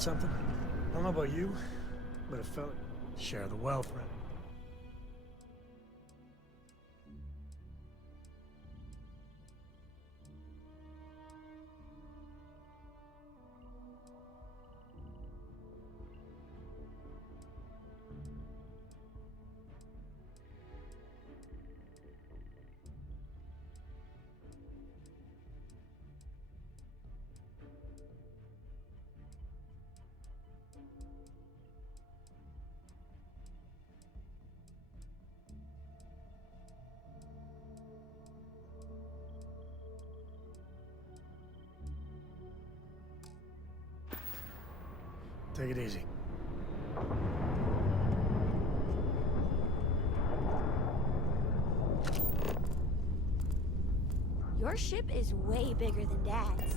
need something? I don't know about you, but a fella share the wealth, right? Take it easy. Your ship is way bigger than Dad's.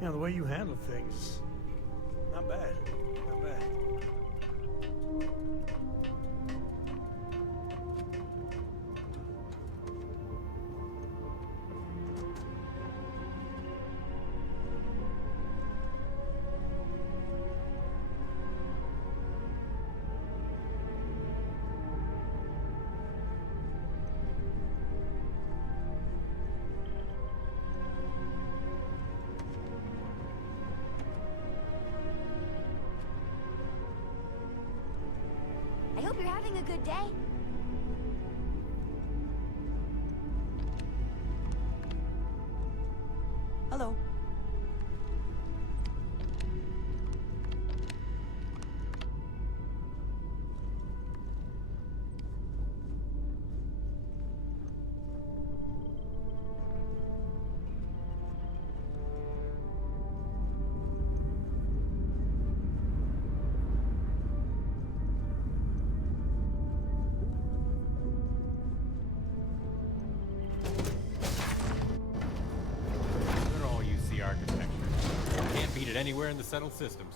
You know, the way you handle things, not bad. Not bad. I hope you're having a good day. Hello. Good all UC architecture. Can't beat it anywhere in the settled systems.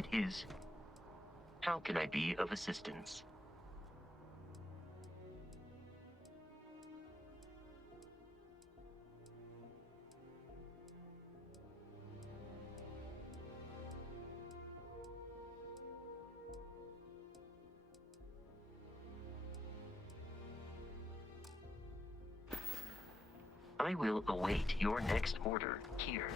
It is. How can I be of assistance? I will await your next order here.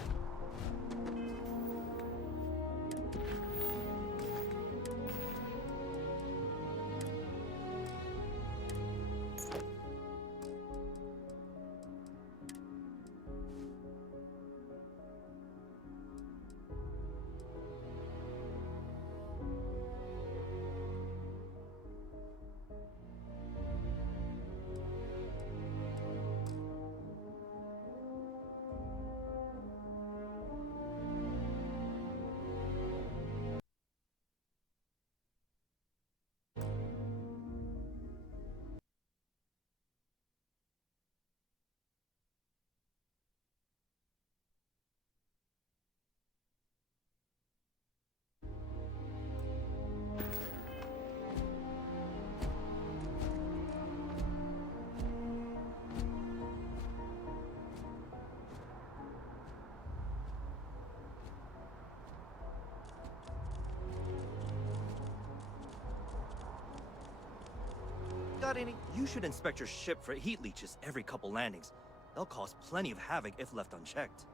Got any? You should inspect your ship for heat leeches every couple landings. They'll cause plenty of havoc if left unchecked.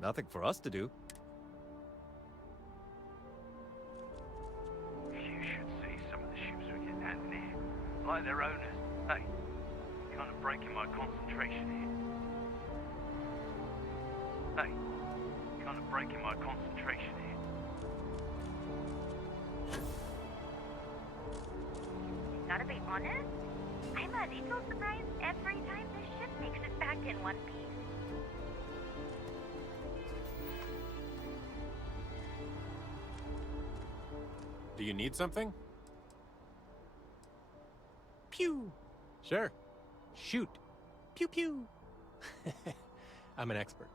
Nothing for us to do. You should see some of the ships we're getting handed here. Like their owners. Hey, kind of breaking my concentration here. Hey, kind of breaking my concentration here. Gotta be honest, I'm a little surprised every time this ship makes it back in one piece. Do you need something? Pew! Sure. Shoot. Pew pew. I'm an expert.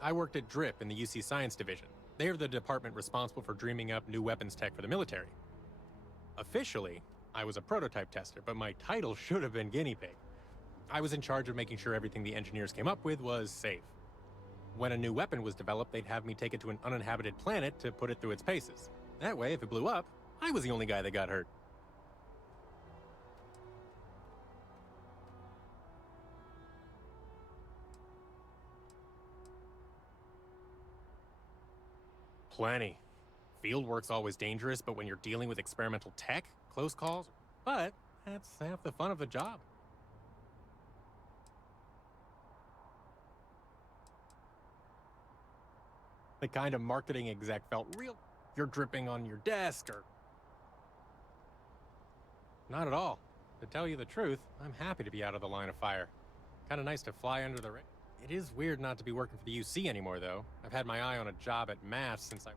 I worked at DRIP in the UC Science Division. They are the department responsible for dreaming up new weapons tech for the military. Officially, I was a prototype tester, but my title should have been guinea pig. I was in charge of making sure everything the engineers came up with was safe. When a new weapon was developed, they'd have me take it to an uninhabited planet to put it through its paces. That way, if it blew up, I was the only guy that got hurt. Plenty. Fieldwork's always dangerous, but when you're dealing with experimental tech, close calls. But that's half the fun of the job. The kind of marketing exec felt real. You're dripping on your desk or... Not at all. To tell you the truth, I'm happy to be out of the line of fire. Kind of nice to fly under the radar. It is weird not to be working for the UC anymore, though. I've had my eye on a job at MAS since I...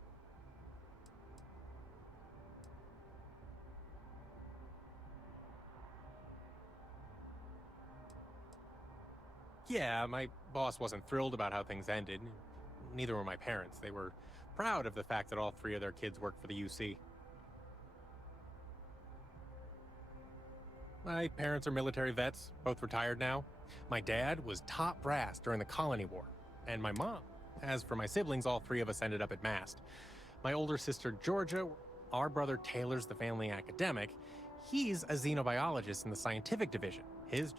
Yeah, my boss wasn't thrilled about how things ended. Neither were my parents. They were proud of the fact that all three of their kids worked for the UC. My parents are military vets, both retired now. My dad was top brass during the Colony War, and my mom. As for my siblings, all three of us ended up at MAST. My older sister, Georgia, our brother Taylor's the family academic. He's a xenobiologist in the scientific division. His...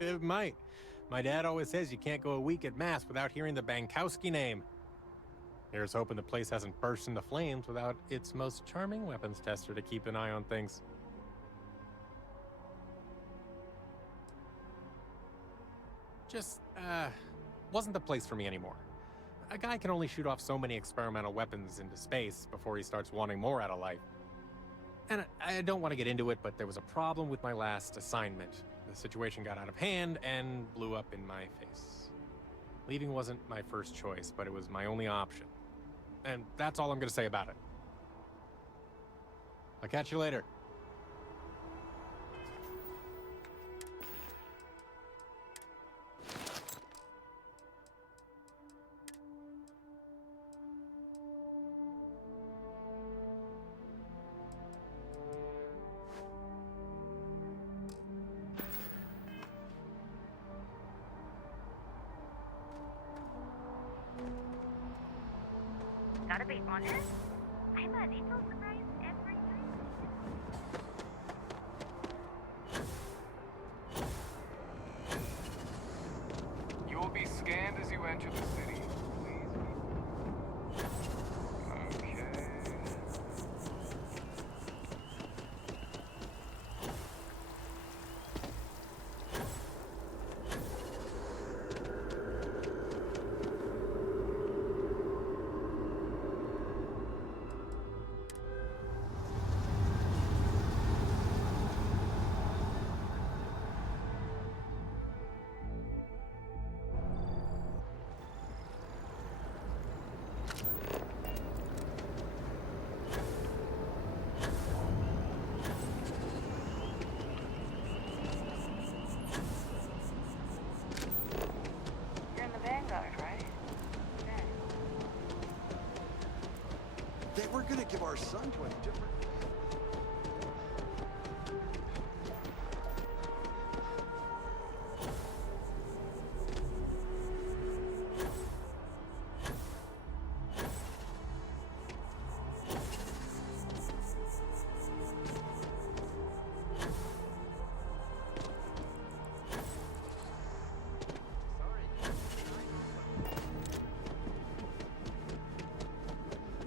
It might. My dad always says you can't go a week at MAST without hearing the Bankowski name. Here's hoping the place hasn't burst into flames without its most charming weapons tester to keep an eye on things. Just, wasn't the place for me anymore. A guy can only shoot off so many experimental weapons into space before he starts wanting more out of life. And I don't want to get into it, but there was a problem with my last assignment. The situation got out of hand and blew up in my face. Leaving wasn't my first choice, but it was my only option. And that's all I'm going to say about it. I'll catch you later. Gotta be honest, I'm a little surprised every time. You will be scanned as you enter the city. Please be... Okay. You're in the Vanguard, right? Okay. They were gonna give our son to a different...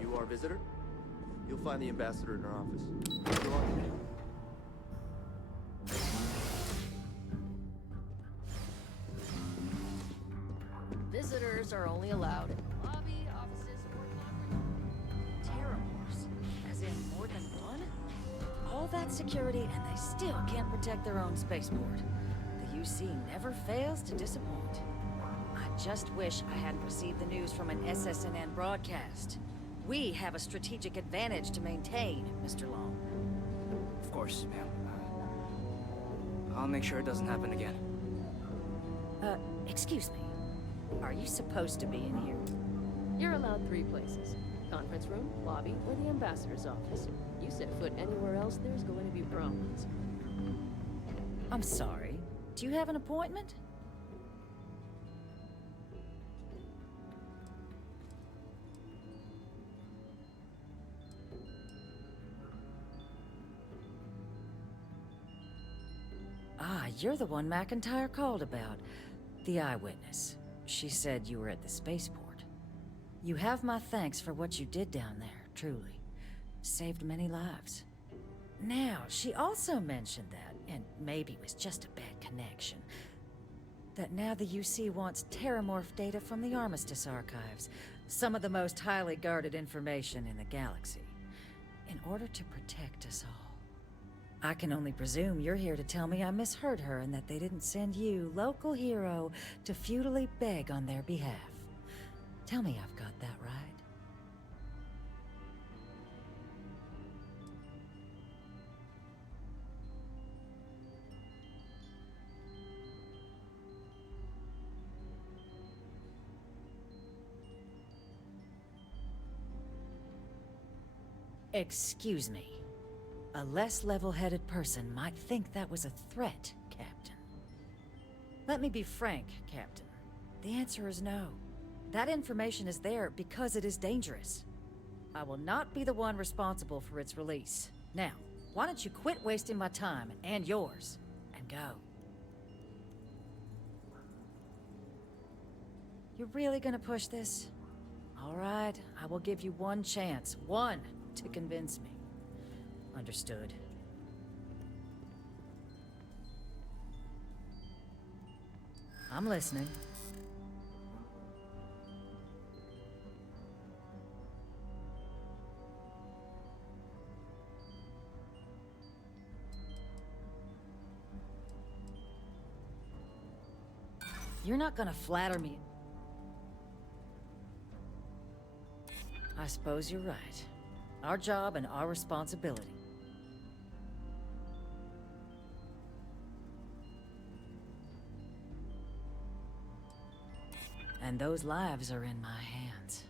You are a visitor? You'll find the ambassador in her office. Go on. Visitors are only allowed in the lobby, offices, or conference. Terramorphs, as in more than one? All that security and they still can't protect their own spaceport. The UC never fails to disappoint. I just wish I hadn't received the news from an SSNN broadcast. We have a strategic advantage to maintain, Mr. Long. Of course, ma'am. I'll make sure it doesn't happen again. Excuse me. Are you supposed to be in here? You're allowed 3 places. Conference room, lobby, or the ambassador's office. You set foot anywhere else, there's going to be problems. I'm sorry. Do you have an appointment? Ah, you're the one McIntyre called about. The eyewitness. She said you were at the spaceport. You have my thanks for what you did down there, truly. Saved many lives. Now, she also mentioned that, and maybe it was just a bad connection, that now the UC wants Terramorph data from the Armistice archives, some of the most highly guarded information in the galaxy, in order to protect us all. I can only presume you're here to tell me I misheard her and that they didn't send you, local hero, to futilely beg on their behalf. Tell me I've got that right. Excuse me. A less level-headed person might think that was a threat, Captain. Let me be frank, Captain. The answer is no. That information is there because it is dangerous. I will not be the one responsible for its release. Now, why don't you quit wasting my time and yours, and go? You're really gonna push this? All right, I will give you one chance. One to convince me. Understood. I'm listening. You're not gonna flatter me. I suppose you're right. Our job and our responsibility. And those lives are in my hands.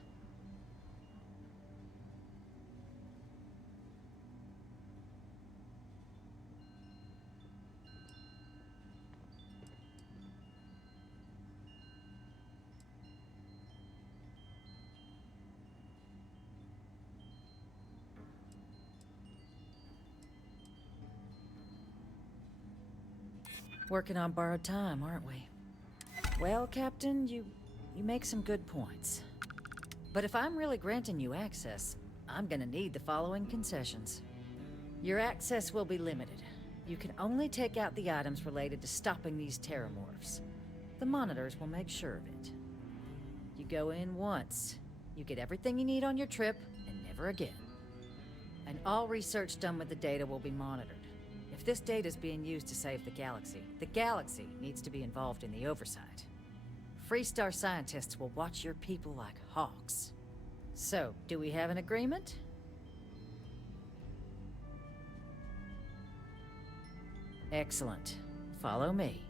Working on borrowed time, aren't we? Well, Captain, you make some good points. But if I'm really granting you access, I'm gonna need the following concessions. Your access will be limited. You can only take out the items related to stopping these terramorphs. The monitors will make sure of it. You go in once, you get everything you need on your trip, and never again. And all research done with the data will be monitored. If this data is being used to save the galaxy needs to be involved in the oversight. Freestar scientists will watch your people like hawks. So, do we have an agreement? Excellent. Follow me.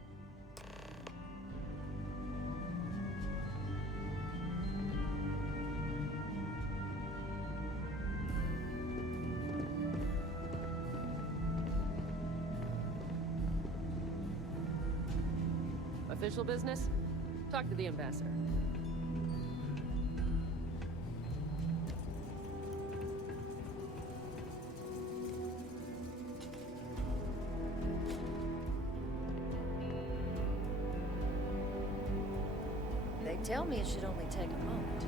Official business? Talk to the ambassador. They tell me it should only take a moment.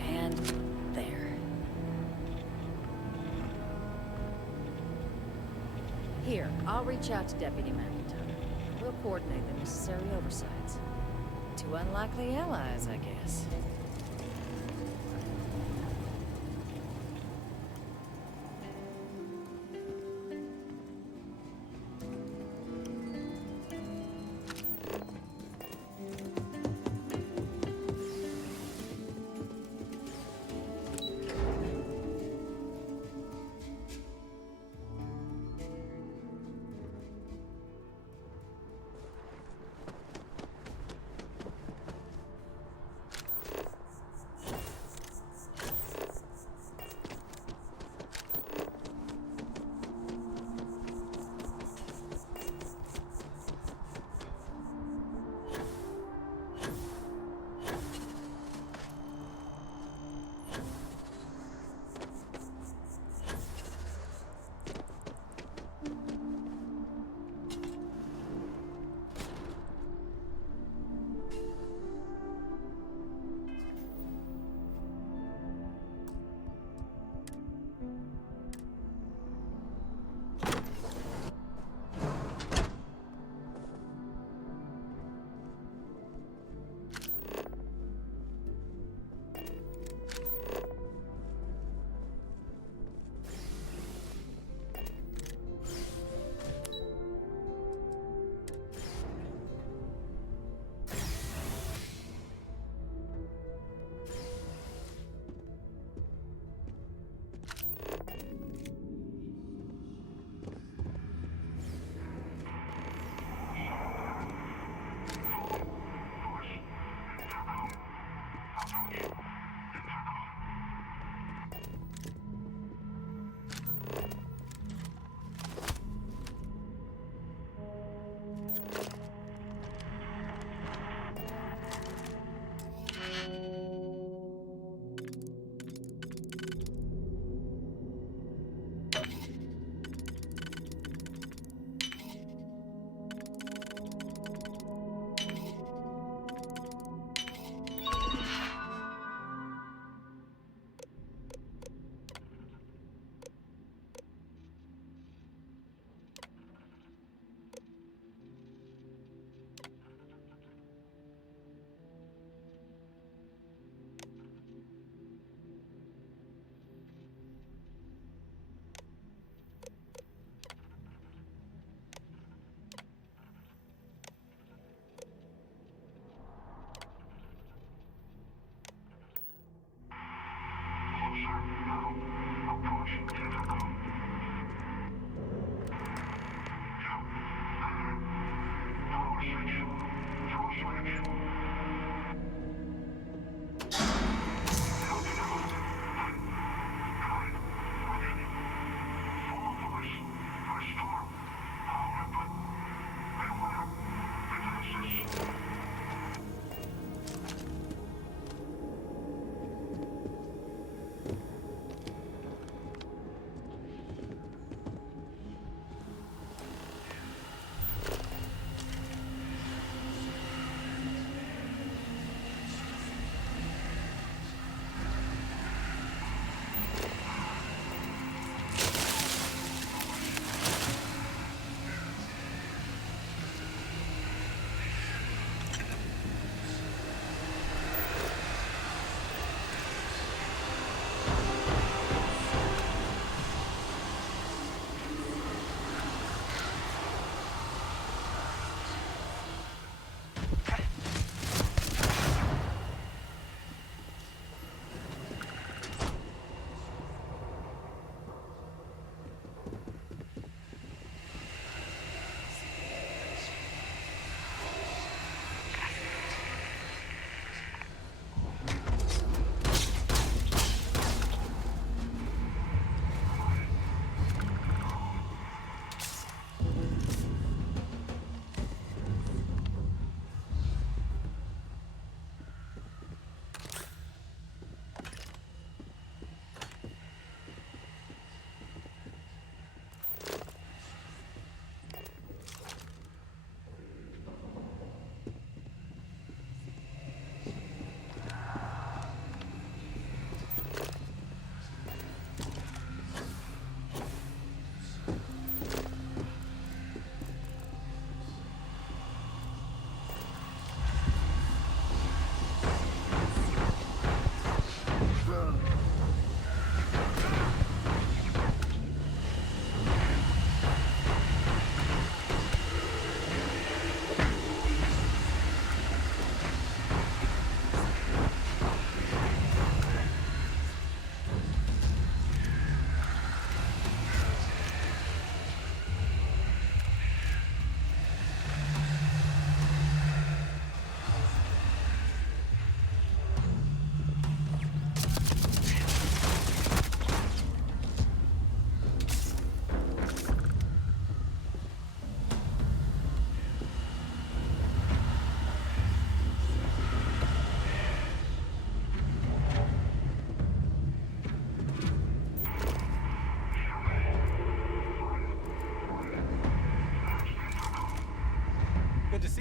And there. Here, I'll reach out to Deputy McIntyre. We'll coordinate the necessary oversights. Two unlikely allies, I guess.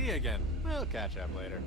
see you again. We'll catch up later.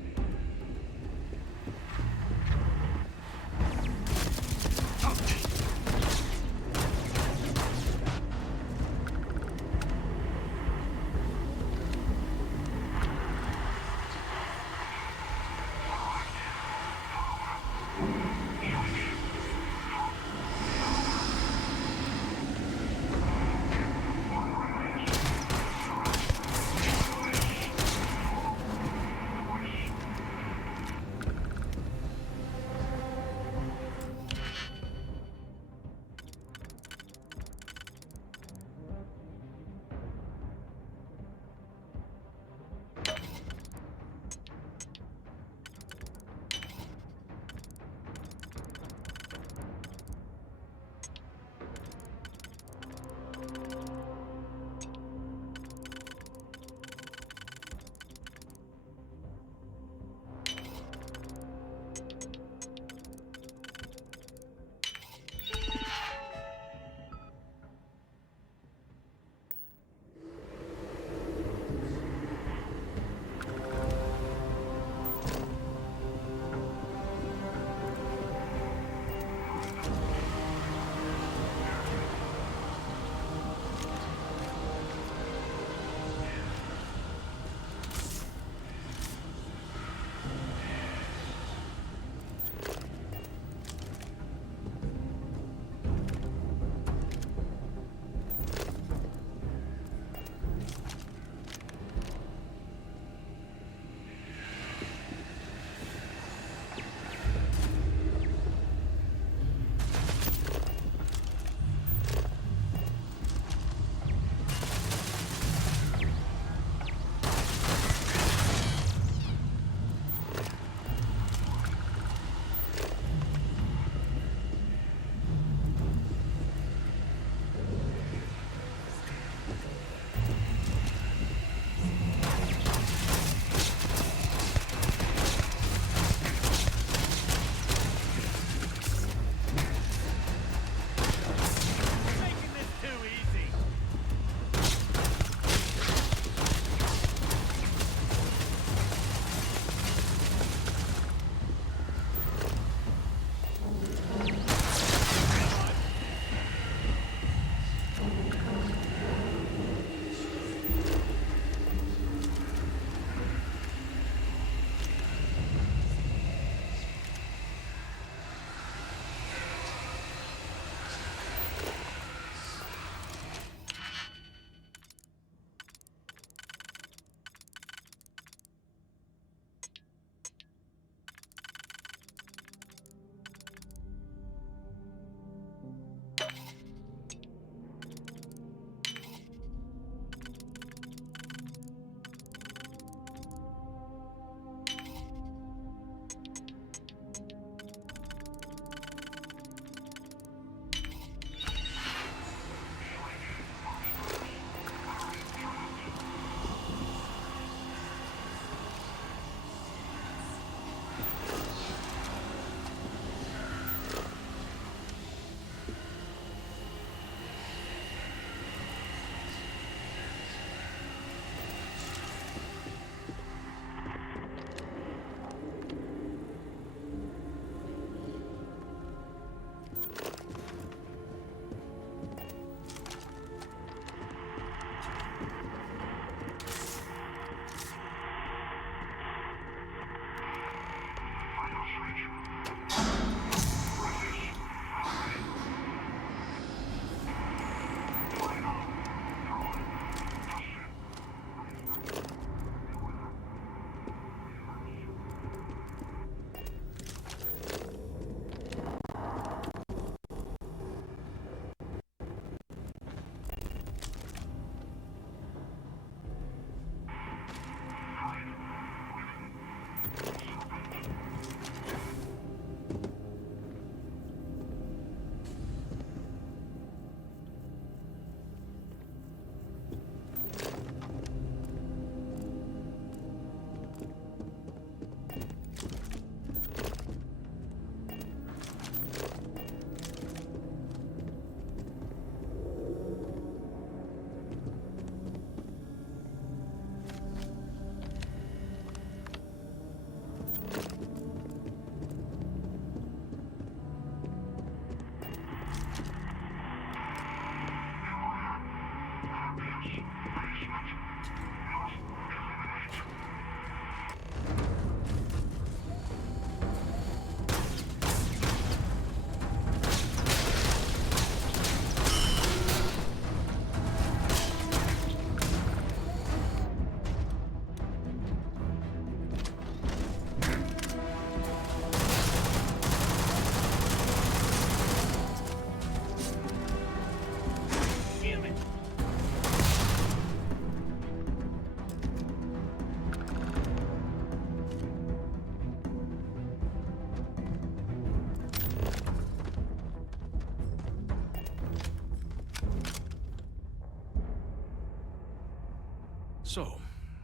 So,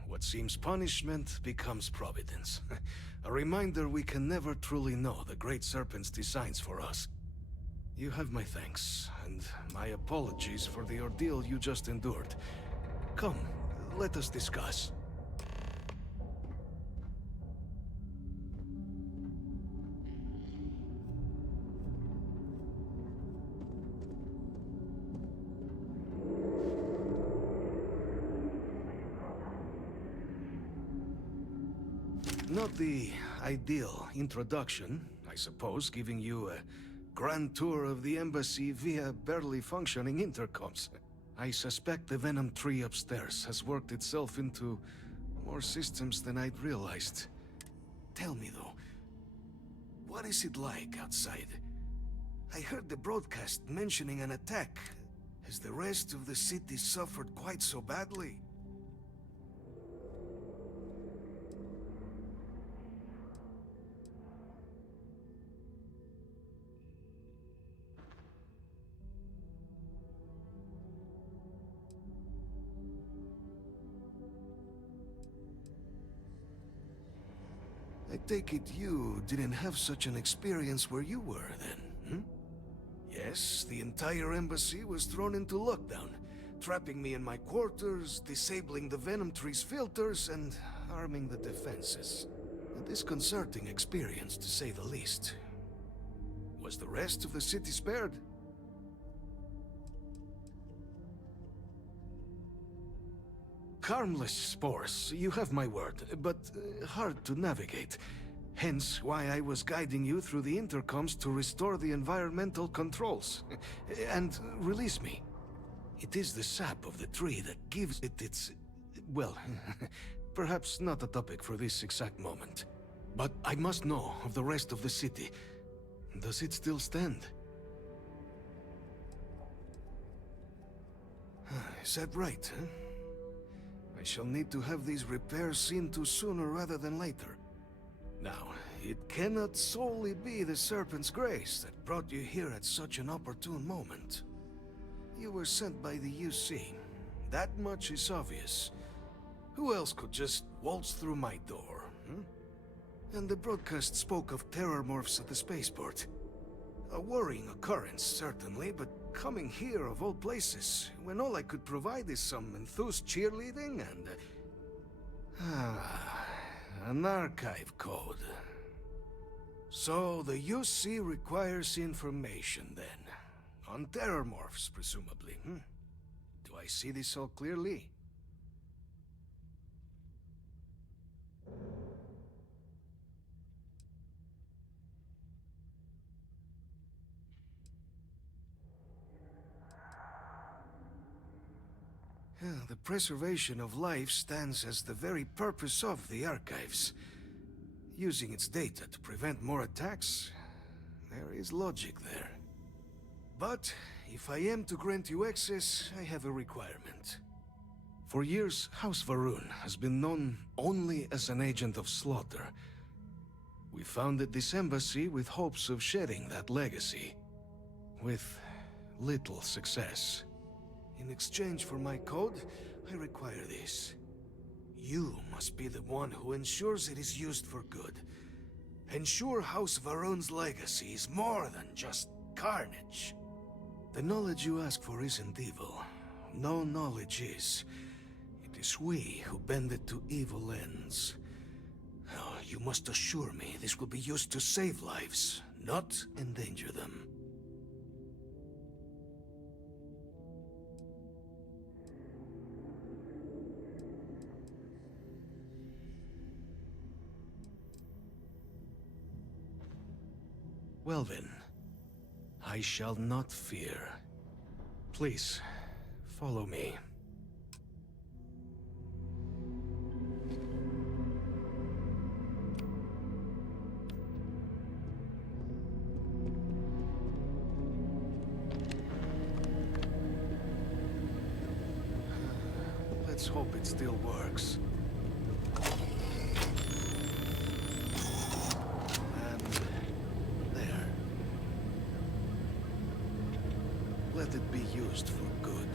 what seems punishment becomes providence. A reminder we can never truly know the Great Serpent's designs for us. You have my thanks, and my apologies for the ordeal you just endured. Come, let us discuss. Not the ideal introduction, I suppose, giving you a grand tour of the embassy via barely functioning intercoms. I suspect the Venom tree upstairs has worked itself into more systems than I'd realized. Tell me though, what is it like outside? I heard the broadcast mentioning an attack. Has the rest of the city suffered quite so badly? I take it you didn't have such an experience where you were, then, hmm? Yes, the entire embassy was thrown into lockdown, trapping me in my quarters, disabling the Venom tree's filters, and arming the defenses. A disconcerting experience, to say the least. Was the rest of the city spared? Harmless spores, you have my word, but hard to navigate. Hence why I was guiding you through the intercoms to restore the environmental controls. And release me. It is the sap of the tree that gives it its... well, perhaps not a topic for this exact moment. But I must know of the rest of the city. Does it still stand? Is that right, huh? I shall need to have these repairs seen to sooner rather than later. Now, it cannot solely be the Serpent's grace that brought you here at such an opportune moment. You were sent by the UC. That much is obvious. Who else could just waltz through my door, hmm? And the broadcast spoke of terror morphs at the spaceport. A worrying occurrence, certainly, but coming here of all places, when all I could provide is some enthused cheerleading and... an archive code. So the UC requires information, then. On terror morphs, presumably, hmm? Do I see this all clearly? The preservation of life stands as the very purpose of the archives. Using its data to prevent more attacks, there is logic there. But if I am to grant you access, I have a requirement. For years, House Varun has been known only as an agent of slaughter. We founded this embassy with hopes of shedding that legacy. With little success. In exchange for my code, I require this. You must be the one who ensures it is used for good. Ensure House Varun's legacy is more than just carnage. The knowledge you ask for isn't evil. No knowledge is. It is we who bend it to evil ends. Oh, you must assure me this will be used to save lives, not endanger them. Well then, I shall not fear. Please, follow me. Let's hope it still works. Let it be used for good.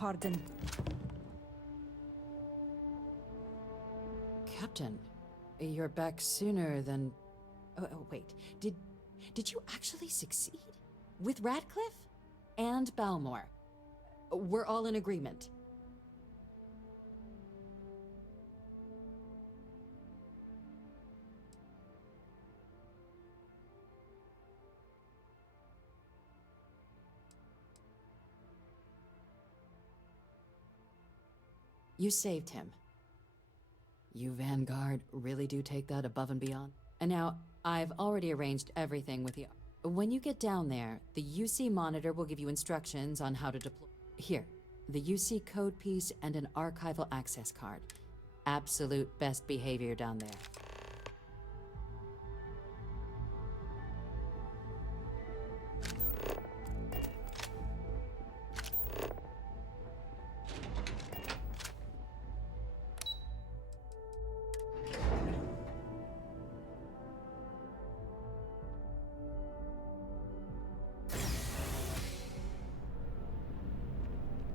pardon. Captain, you're back sooner than... Oh, wait. Did you actually succeed? With Radcliffe? And Balmore? We're all in agreement. You saved him. You Vanguard really do take that above and beyond. And now, I've already arranged everything with the... When you get down there, the UC monitor will give you instructions on how to deploy. Here, the UC code piece and an archival access card. Absolute best behavior down there.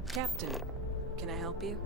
Captain, can I help you?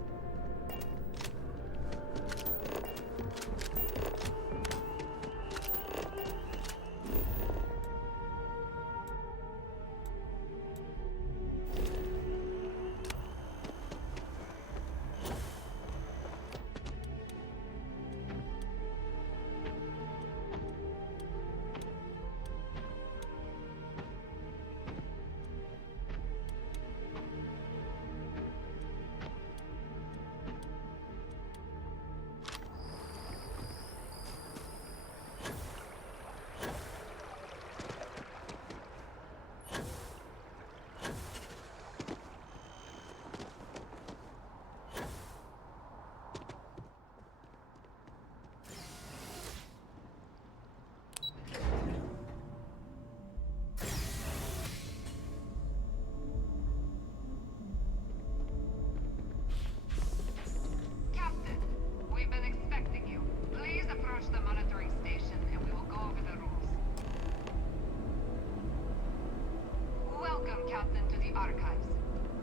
Captain, to the archives.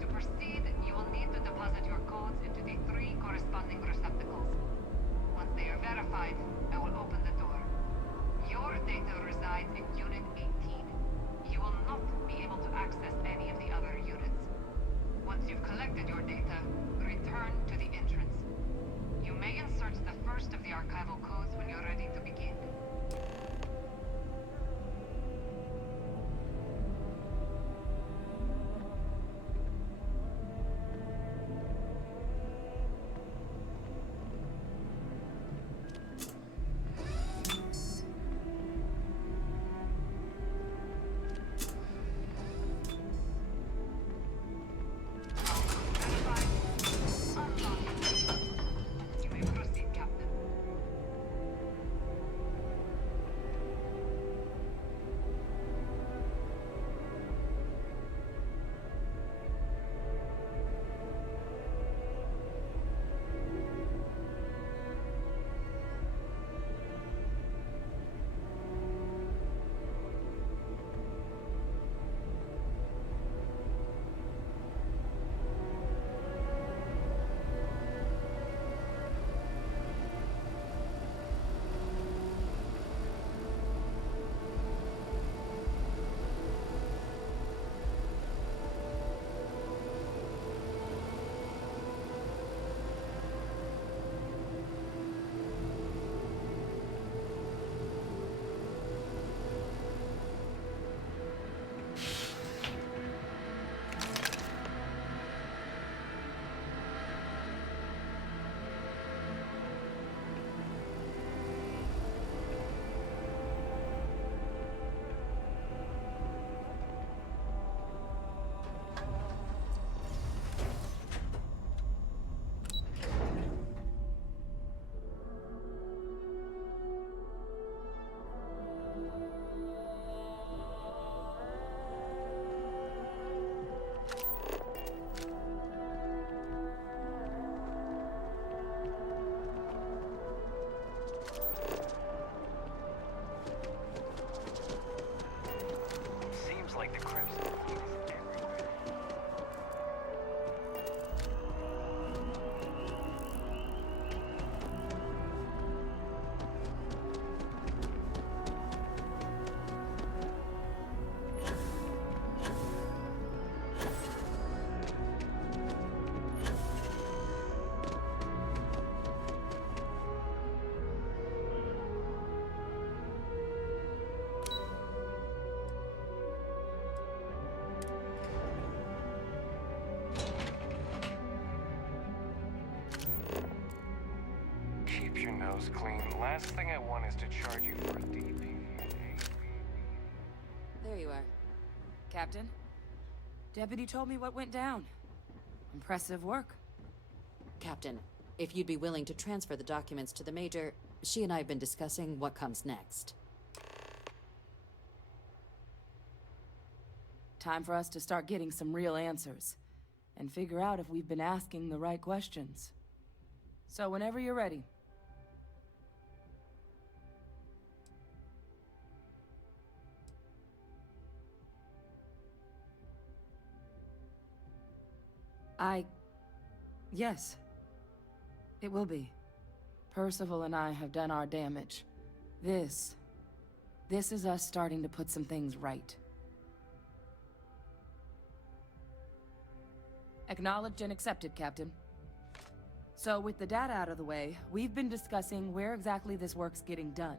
To proceed, you will need to deposit your codes into the 3 corresponding receptacles. Once they are verified, I will open the door. Your data resides in Unit 18. You will not be able to access any of the other units. Once you've collected your data, return to the entrance. You may insert the first of the archival codes when you're ready to begin. your nose clean. Last thing I want is to charge you for a DP. There you are. Captain? Deputy told me what went down. Impressive work. Captain, if you'd be willing to transfer the documents to the Major, she and I have been discussing what comes next. Time for us to start getting some real answers. And figure out if we've been asking the right questions. So whenever you're ready. Yes. It will be. Percival and I have done our damage. This is us starting to put some things right. Acknowledged and accepted, Captain. So with the data out of the way, we've been discussing where exactly this work's getting done.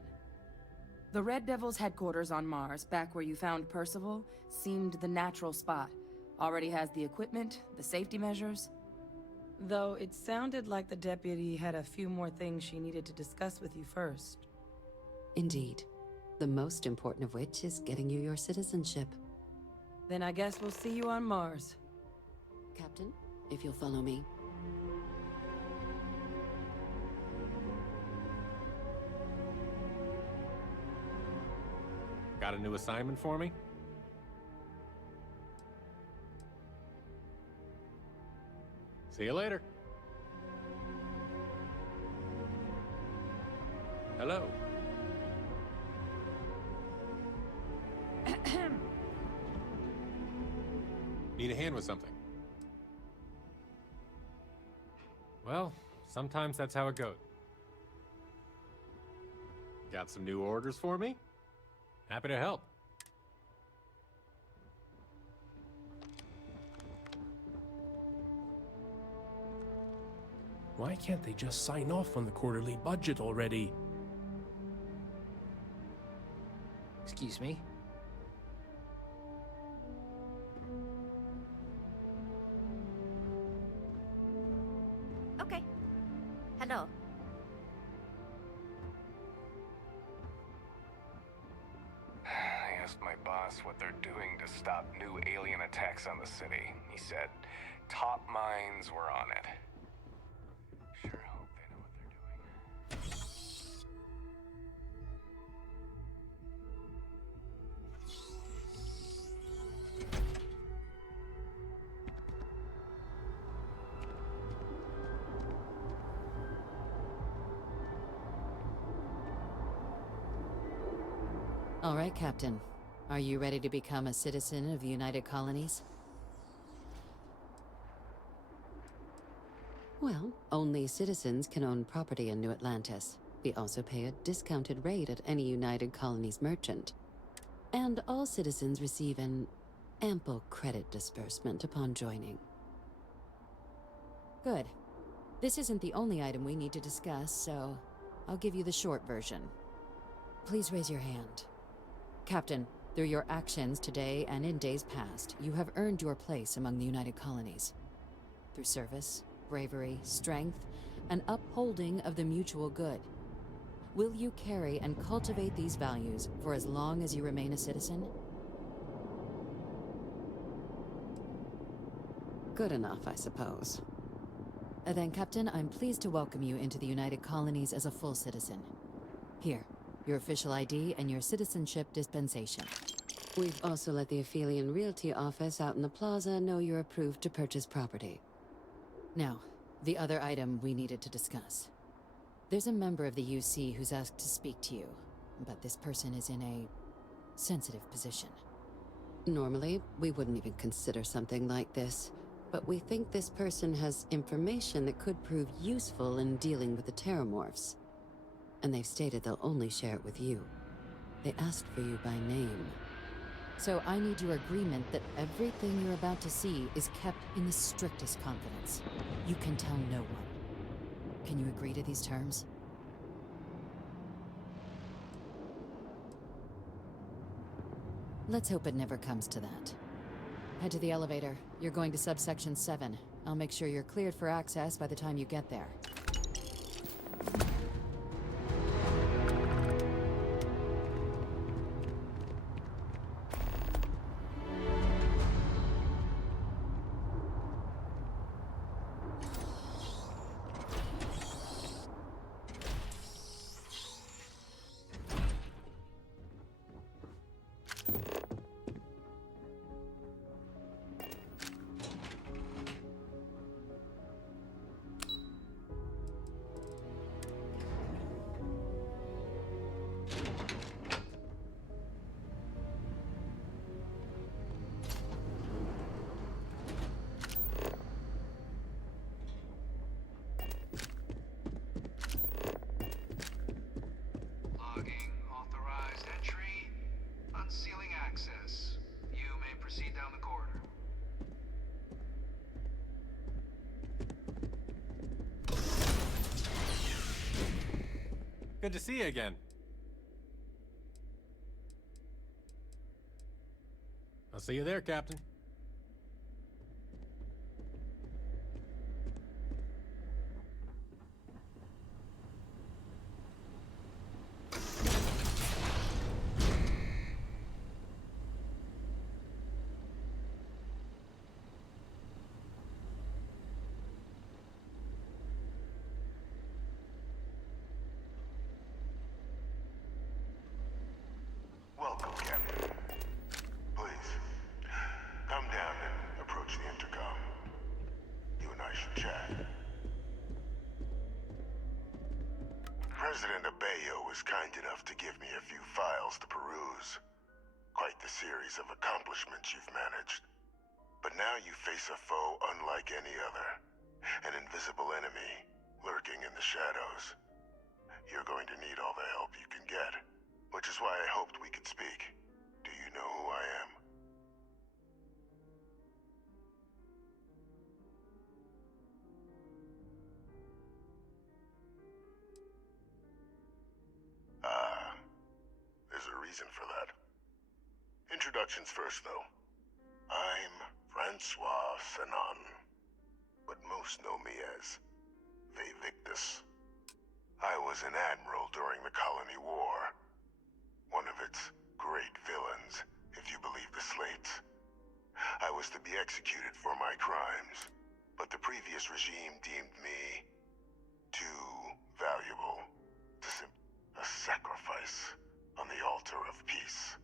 The Red Devil's headquarters on Mars, back where you found Percival, seemed the natural spot. Already has the equipment, the safety measures. Though it sounded like the deputy had a few more things she needed to discuss with you first. Indeed. The most important of which is getting you your citizenship. Then I guess we'll see you on Mars. Captain, if you'll follow me. Got a new assignment for me? See you later. Hello. Need a hand with something? Well, sometimes that's how it goes. Got some new orders for me? Happy to help. Why can't they just sign off on the quarterly budget already? Excuse me? Okay. Hello. I asked my boss what they're doing to stop new alien attacks on the city. He said, top minds were on it. Sure hope they know what they're doing. All right, Captain. Are you ready to become a citizen of the United Colonies? Well, only citizens can own property in New Atlantis. We also pay a discounted rate at any United Colonies merchant. And all citizens receive an ample credit disbursement upon joining. Good. This isn't the only item we need to discuss, so I'll give you the short version. Please raise your hand. Captain, through your actions today and in days past, you have earned your place among the United Colonies. Through service, bravery, strength, and upholding of the mutual good. Will you carry and cultivate these values for as long as you remain a citizen? Good enough, I suppose. Then, Captain, I'm pleased to welcome you into the United Colonies as a full citizen. Here, your official ID and your citizenship dispensation. We've also let the Aphelion Realty office out in the plaza know you're approved to purchase property. Now, the other item we needed to discuss. There's a member of the UC who's asked to speak to you, but this person is in a sensitive position. Normally, we wouldn't even consider something like this, but we think this person has information that could prove useful in dealing with the Terramorphs. And they've stated they'll only share it with you. They asked for you by name. So I need your agreement that everything you're about to see is kept in the strictest confidence. You can tell no one. Can you agree to these terms? Let's hope it never comes to that. Head to the elevator. You're going to subsection 7. I'll make sure you're cleared for access by the time you get there. Good to see you again. I'll see you there, Captain. Welcome, Captain. Please, come down and approach the intercom. You and I should chat. President Abeyo was kind enough to give me a few files to peruse. Quite the series of accomplishments you've managed. But now you face a foe unlike any other. An invisible enemy, lurking in the shadows. You're going to need all the help you can get. Which is why I hoped we could speak. Do you know who I am? There's a reason for that. Introductions first, though. I'm Francois Sanon, but most know me as Victus. I was an admiral during the Colony War. One of its great villains, if you believe the slates. I was to be executed for my crimes, but the previous regime deemed me too valuable to a sacrifice on the altar of peace.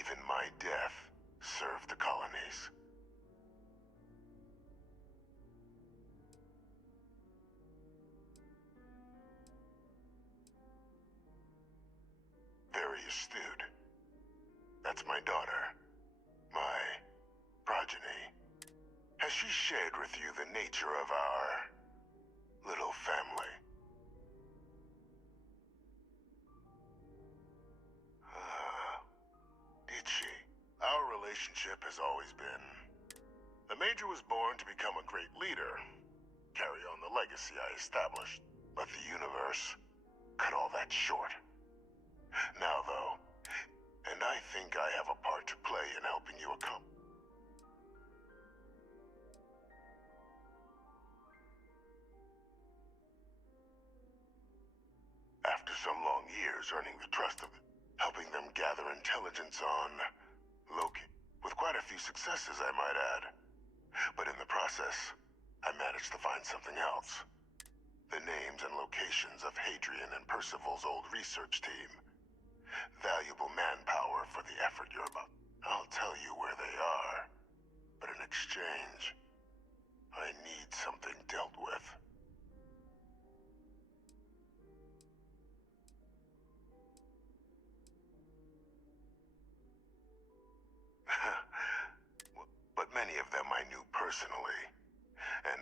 Even my death served the colonies. Very astute. That's my daughter. My progeny. Has she shared with you the nature of our little family? Did she? Our relationship has always been... The Major was born to become a great leader, carry on the legacy I established. But the universe cut all that short. Now, though, and I think I have a part to play in helping you accomplish. After some long years earning the trust of helping them gather intelligence on Loki, with quite a few successes, I might add. But in the process, I managed to find something else. The names and locations of Hadrian and Percival's old research team. Valuable manpower for the effort you're about. I'll tell you where they are, but in exchange, I need something dealt with. But many of them I knew personally, and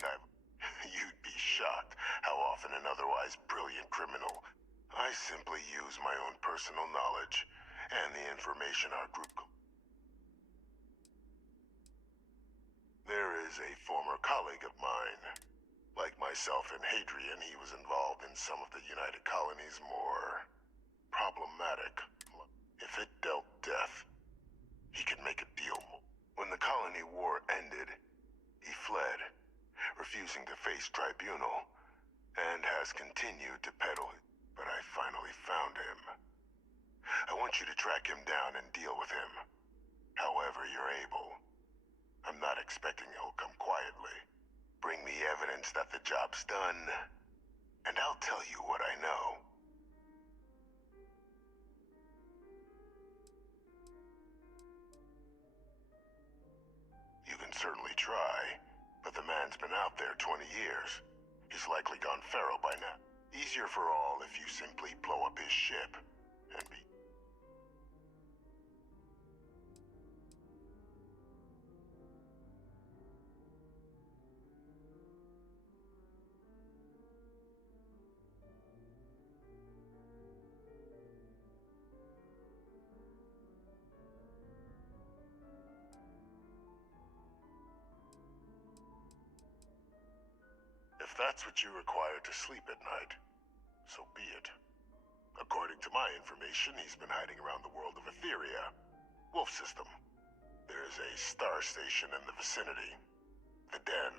you'd be shocked how often an otherwise brilliant criminal I simply use my own personal knowledge and the information our group... There is a former colleague of mine. Like myself and Hadrian, he was involved in some of the United Colony's more problematic. If it dealt death, he could make a deal. When the Colony War ended, he fled, refusing to face tribunal, and has continued to peddle. But I finally found him. I want you to track him down and deal with him. However you're able. I'm not expecting he'll come quietly. Bring me evidence that the job's done, and I'll tell you what I know. You can certainly try, but the man's been out there 20 years. He's likely gone feral by now. Easier for all if you simply blow up his ship and be... If that's what you require to sleep at night, so be it. According to my information, he's been hiding around the world of Etheria. Wolf system. There's a star station in the vicinity. The Den.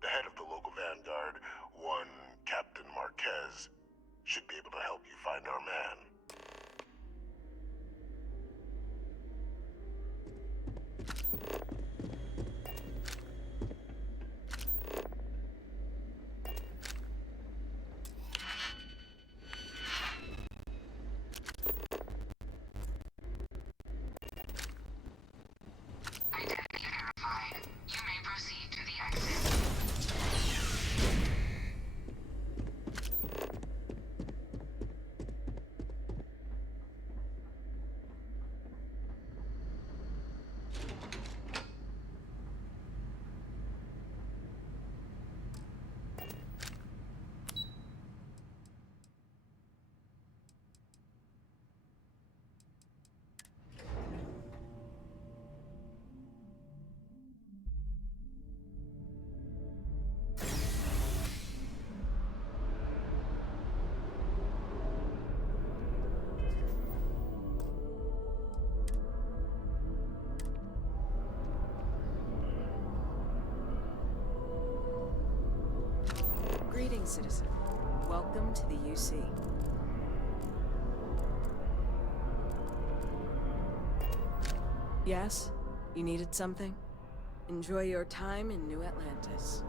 The head of the local vanguard, one Captain Marquez, should be able to help you find our man. Identity verified. You may proceed to the exit. Greetings, citizen. Welcome to the UC. Yes? You needed something? Enjoy your time in New Atlantis.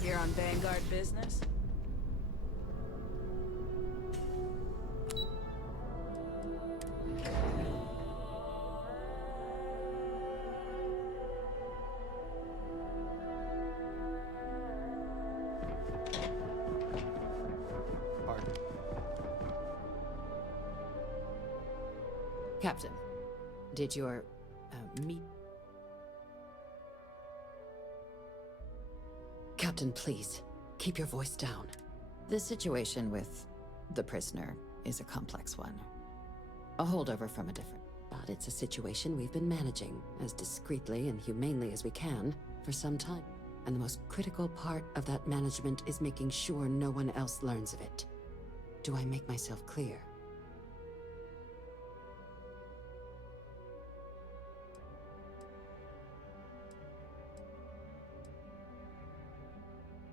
Here on Vanguard business? Pardon? Captain, did your meet... Captain, please, keep your voice down. The situation with the prisoner is a complex one. A holdover from a different... But it's a situation we've been managing as discreetly and humanely as we can for some time. And the most critical part of that management is making sure no one else learns of it. Do I make myself clear?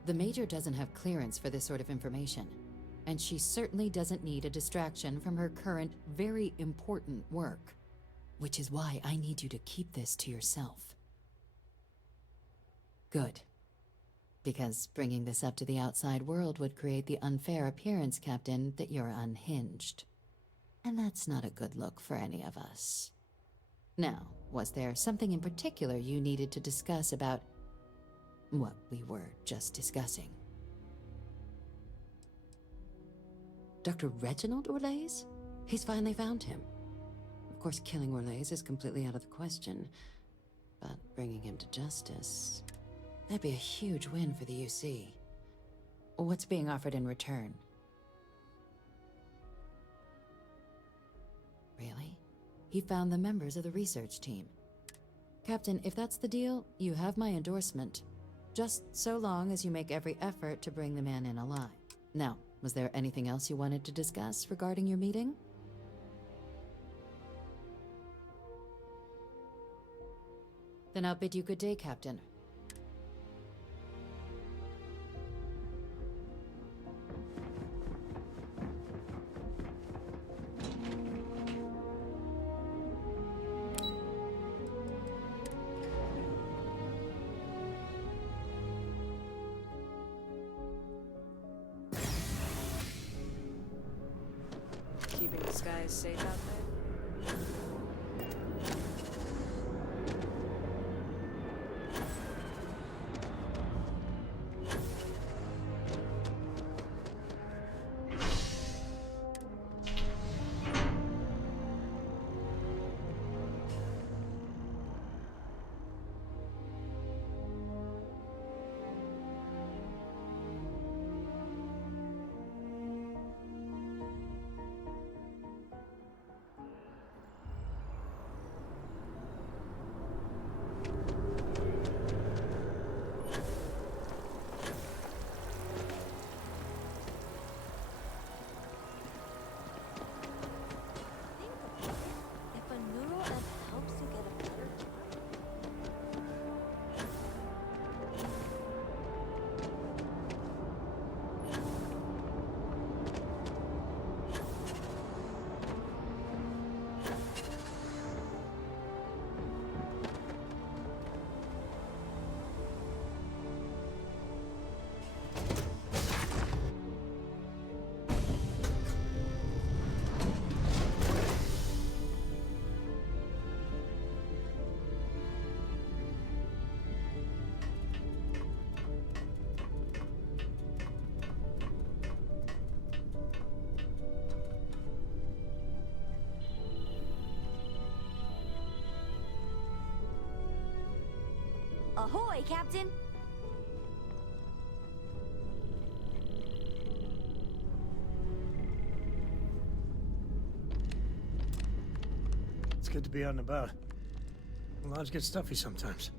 The Major doesn't have clearance for this sort of information, and she certainly doesn't need a distraction from her current, very important work. Which is why I need you to keep this to yourself. Good. Because bringing this up to the outside world would create the unfair appearance, Captain, that you're unhinged. And that's not a good look for any of us. Now, was there something in particular you needed to discuss about what we were just discussing? Dr. Reginald Orlaise? He's finally found him. Of course, killing Orlaise is completely out of the question, but bringing him to justice... that'd be a huge win for the UC. What's being offered in return? Really? He found the members of the research team. Captain, if that's the deal, you have my endorsement. Just so long as you make every effort to bring the man in alive. Now, was there anything else you wanted to discuss regarding your meeting? Then I'll bid you good day, Captain. Keeping the skies safe out there? If a neural app helps you get a better Ahoy, Captain! It's good to be out and about. Lives get stuffy sometimes.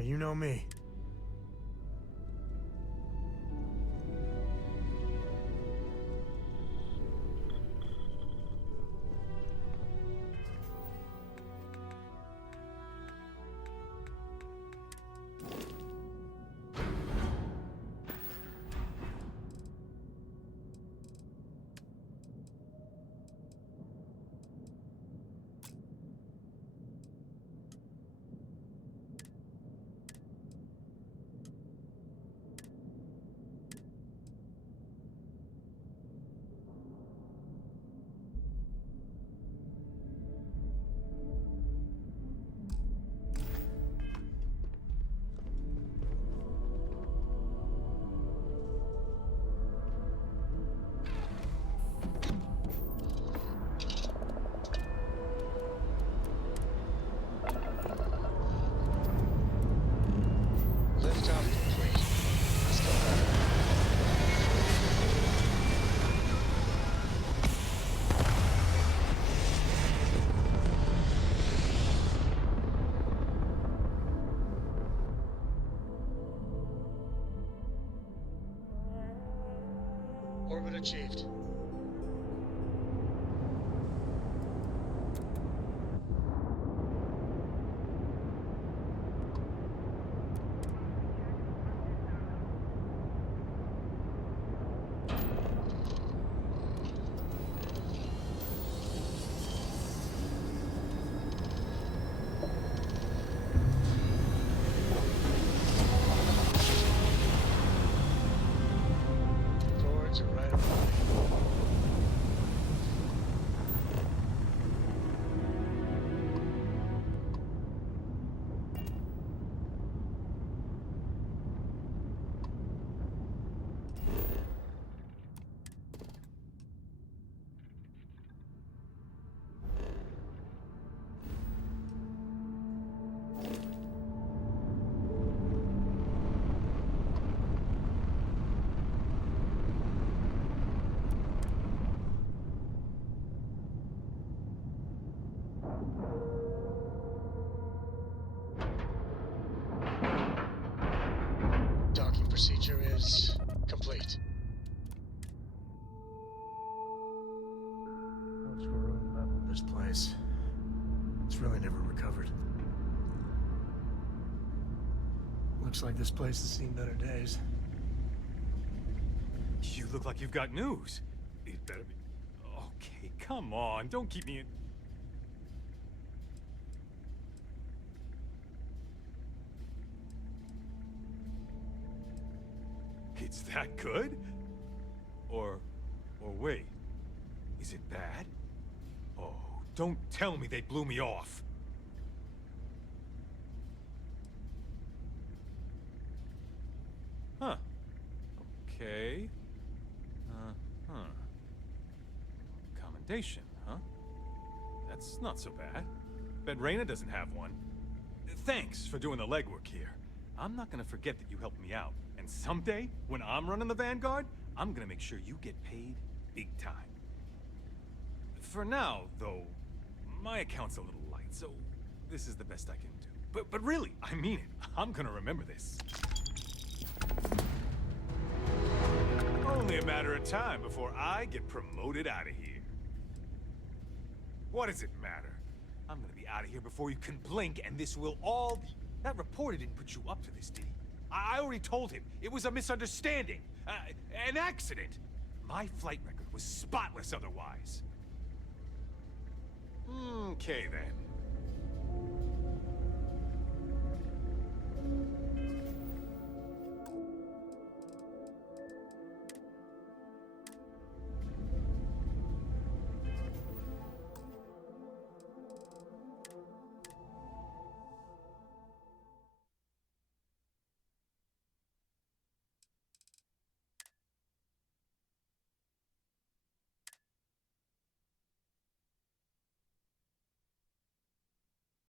You know me. Lift off complete. Let's go. Orbit achieved. Towards a right of way. procedure is complete. What's going on with this place? It's really never recovered. Looks like this place has seen better days. You look like you've got news. It better be... Okay, come on. Don't keep me in... It's that good? Or wait. Is it bad? Oh, don't tell me they blew me off. Huh. Okay. Huh. Commendation, huh? That's not so bad. Bet Reyna doesn't have one. Thanks for doing the legwork here. I'm not gonna forget that you helped me out. And someday, when I'm running the Vanguard, I'm gonna make sure you get paid big time. For now, though, my account's a little light, so this is the best I can do. But really, I mean it. I'm gonna remember this. Only a matter of time before I get promoted out of here. What does it matter? I'm gonna be out of here before you can blink, and this will all be... That reporter didn't put you up to this, did he? I already told him. It was a misunderstanding. An accident. My flight record was spotless otherwise. Okay, then.